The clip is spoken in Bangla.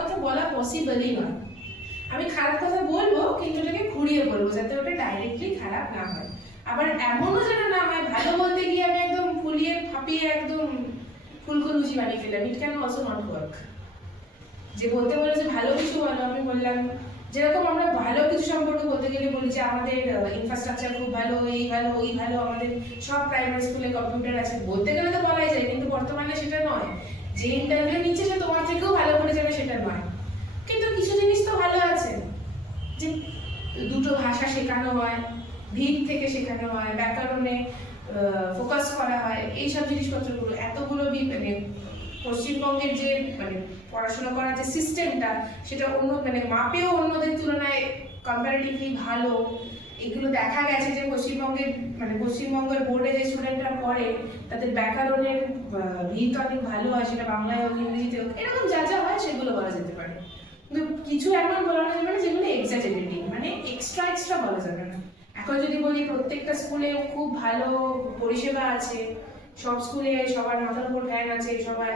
কথা বলা পসিবলই নয়। আমি খারাপ কথা বলবো, কিন্তু ওটাকে ঘুরিয়ে বলবো যাতে ওটা ডাইরেক্টলি খারাপ না হয়। আবার এমনও যেন না হয় ভালো বলতে গিয়ে আমি একদম ফুলিয়ে ফাঁপিয়ে একদম ফুলকো লুচি বানিয়ে ফেললাম। It can also not work. যে বলতে বলে যে ভালো কিছু ভালো, আমি বললাম যেরকম আমরা ভালো কিছু সম্পর্কে বলতে গেলে বলি যে আমাদের ইনফ্রাস্ট্রাকচার খুব ভালো, এই ভালো ওই ভালো, আমাদের সব প্রাইমারি স্কুলে কম্পিউটার আছে, বলতে গেলে তো বলাই যায়, কিন্তু বর্তমানে সেটা নয়। যে ইন্টারভিউ নিচ্ছে সে তোমার থেকেও ভালো করে যাবে সেটা নয়। কিন্তু কিছু জিনিস তো ভালো আছে, যে দুটো ভাষা শেখানো হয়, ভিত থেকে শেখানো হয়, ব্যাকরণে ফোকাস করা হয়, এইসব জিনিসপত্রগুলো এতগুলো মানে পশ্চিমবঙ্গের যে মানে পড়াশোনা করার যে সিস্টেমটা, সেটা অন্য মানে মাপেও অন্যদের তুলনায় কম্পারেটিভলি ভালো। এগুলো দেখা গেছে যে পশ্চিমবঙ্গের বোর্ডে যে স্টুডেন্টরা পড়ে তাদের ব্যাকরণের ভিত অনেক ভালো হয়, সেটা বাংলায় হোক ইংরেজিতে হোক, এরকম যা যা হয় সেগুলো বলা যেতে পারে। কিন্তু কিছু এমন বলা যাবে না যেগুলো এক্সাজারেটিং, মানে এক্সট্রা বলা যাবে না। এখন যদি বলি প্রত্যেকটা স্কুলে খুব ভালো পরিষেবা আছে, সব স্কুলে সবার মাথার উপর ফ্যান আছে, সবাই